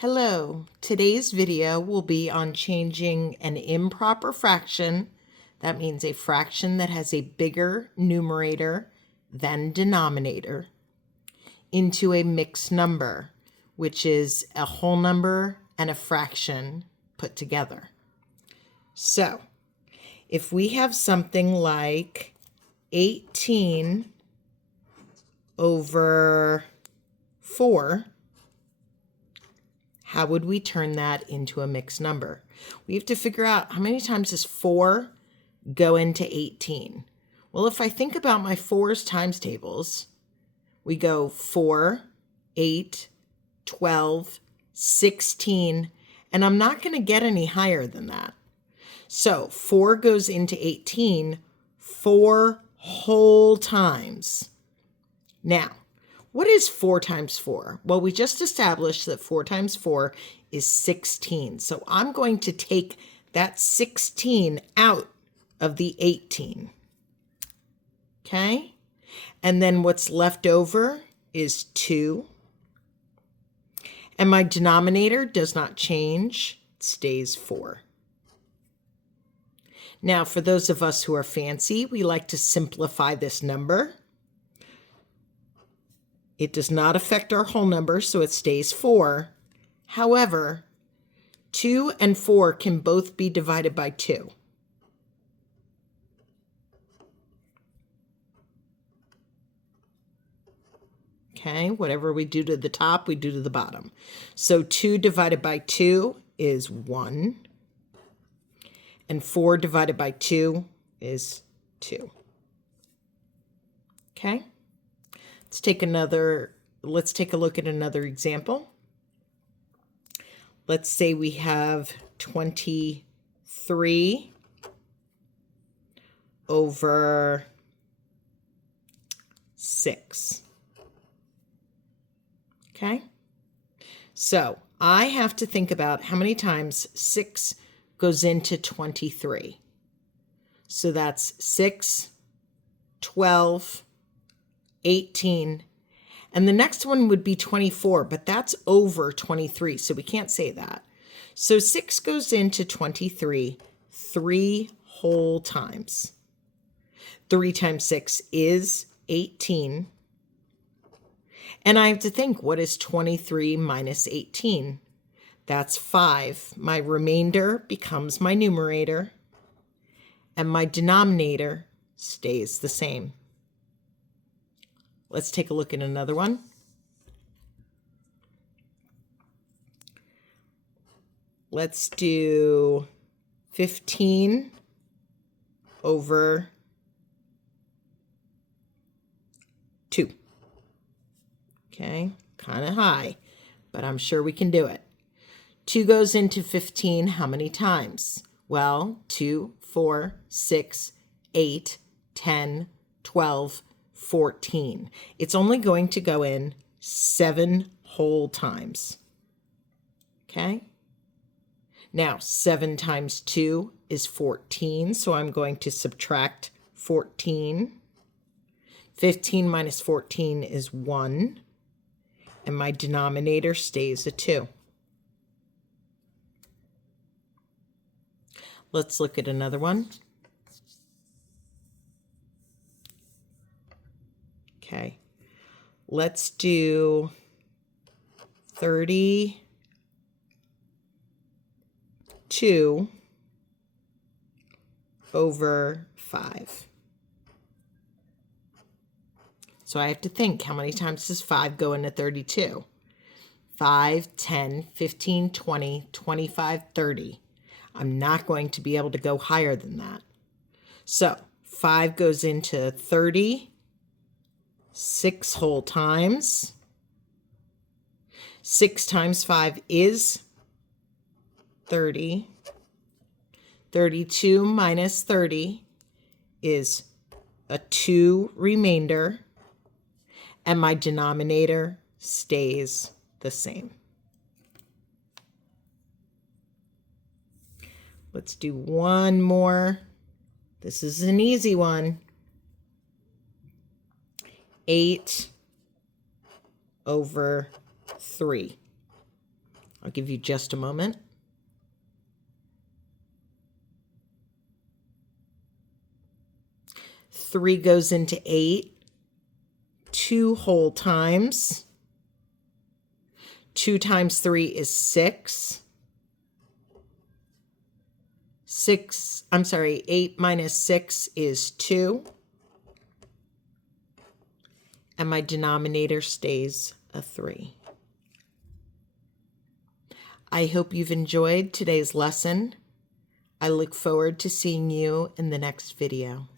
Hello, today's video will be on changing an improper fraction, that means a fraction that has a bigger numerator than denominator, into a mixed number, which is a whole number and a fraction put together. So, if we have something like 18 over 4, how would we turn that into a mixed number? We have to figure out how many times does 4 go into 18. Well, if I think about my 4's times tables, we go 4, 8, 12, 16, and I'm not going to get any higher than that. So 4 goes into 18 4 whole times. Now, what is 4 times 4? Well, we just established that 4 times 4 is 16. So I'm going to take that 16 out of the 18. Okay? And then what's left over is 2. And my denominator does not change. It stays 4. Now, for those of us who are fancy, we like to simplify this number. It does not affect our whole number, so it stays 4. However, 2 and 4 can both be divided by 2. Okay, whatever we do to the top, we do to the bottom. So 2 divided by 2 is 1. And 4 divided by 2 is 2. Okay? Let's take a look at another example. Let's say we have 23 over 6. Okay? So I have to think about how many times 6 goes into 23. So that's 6, 12, 18, and the next one would be 24, but that's over 23, so we can't say that. So 6 goes into 23 3 whole times. 3 times 6 is 18. And I have to think, what is 23 minus 18? That's 5. My remainder becomes my numerator, and my denominator stays the same. Let's take a look at another one. Let's do 15 over 2. Okay, kind of high, but I'm sure we can do it. 2 goes into 15 how many times? Well, 2, 4, 6, 8, 10, 12, 14. It's only going to go in 7 whole times. Okay? Now, 7 times 2 is 14, so I'm going to subtract 14. 15 minus 14 is 1, and my denominator stays a 2. Let's look at another one. Okay, let's do 32 over 5. So I have to think, how many times does 5 go into 32? 5, 10, 15, 20, 25, 30. I'm not going to be able to go higher than that. So 5 goes into 30 6 whole times. 6 times 5 is 30. 32 minus 30 is a 2 remainder, and my denominator stays the same. Let's do one more. This is an easy one. 8 over 3. I'll give you just a moment. Three goes into 8 2 whole times. 2 times 3 is 6. 8 minus 6 is 2. And my denominator stays a 3. I hope you've enjoyed today's lesson. I look forward to seeing you in the next video.